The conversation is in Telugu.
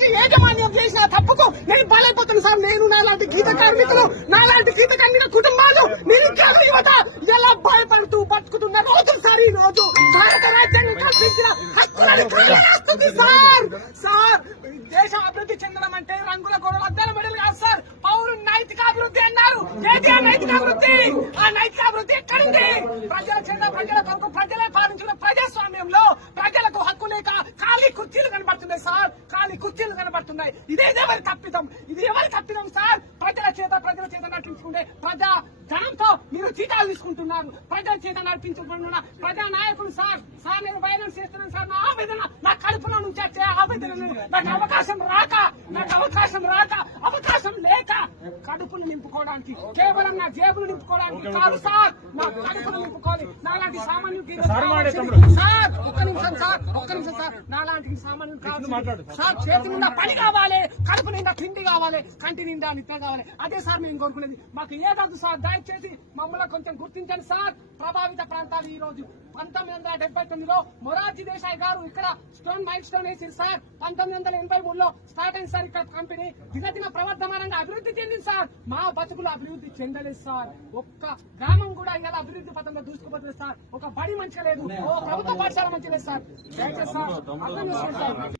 రోజు యాజమాన్యం చేసిన తప్పుకు నేను బలైపోతున్నాను సార్. నేను నాలాంటి గీత కార్మికులు, నాలాంటి గీత కార్మిక కుటుంబాలు, నిరుద్యోగ యువత ఎలా భయపడుతూ బతుకుతున్న రోజు సార్ ఈ రోజు. భారత రాజ్యాంగం కల్పించిన హక్కులను కాలరాస్తుంది సార్. సార్ దేశం అభివృద్ధి చెందడం అంటే రంగుల గొడవలు అద్దాల మెడలు కాదు సార్. పౌరులు నైతిక అభివృద్ధి అన్నారు. ఏది ఆ నైతిక అభివృద్ధి? ఆ నైతిక అభివృద్ధి ఎక్కడుంది? ప్రజల చెంద ప్రజల కొరకు ప్రజలే పాలించిన ప్రజాస్వామ్యంలో ప్రజలకు హక్కు లేక ఖాళీ కుర్చీలు కనబడుతున్నాయి సార్. ఖాళీ కుర్చీలు కనబడుతున్నాయి. ఎవరి తప్పిదం? ఇది ఎవరి తప్పిదం సార్? ప్రజల చేత నడిపించుకుంటే ప్రజా జనంతో మీరు జీతాలు తీసుకుంటున్నారు. ప్రజల చేత నడిపించుకుంటున్న ప్రజా నాయకులు సార్. సార్ నేను వైలెన్స్ చేస్తున్నాను సార్. నా ఆవేదన నా కడుపులో నుంచి వచ్చే ఆవేదన, నాకు అవకాశం రాక అవకాశం లేక కడుపును నింపుకోవడానికి, కేవలం నా జేబులు నింపుకోవడానికి కాదు సార్. నా కడుపును నింపుకోవాలి. నాలాంటి సామాన్యుడికి సార్ ఒక్క నిమిషం సార్ నాలాంటి సామాన్యుడు కాదు సార్. చేతి నిండా పని కావాలి, కడుపు నిండా పిండి కావాలి, కంటి నిండా నిద్ర కావాలి. అదే సార్ మేము కోరుకునేది. మాకు ఏదదు సార్, దయచేసి మమ్మల్ని కొంచెం గుర్తించండి సార్. ప్రభావిత ప్రాంతాలు ఈ రోజు 1979లో మొరార్జీ దేశాయ్ గారు ఇక్కడ మైల్ స్టోన్ వేసింది సార్. 1983లో స్టార్ట్ అయింది సార్ ఇక్కడ కంపెనీ. దినదిన ప్రవర్ధమానంగా అభివృద్ధి చెందింది సార్. మా బతుకులు అభివృద్ధి చెందలేదు సార్. ఒక్క గ్రామం కూడా ఇలా అభివృద్ధి పథంలో దూసుకుపోతుంది సార్. ఒక బడి మంచిగా లేదు, ఓ ప్రభుత్వ పాఠశాల మంచిగా లేదు సార్. దయచేసి సార్ అర్థం చేసుకోండి సార్.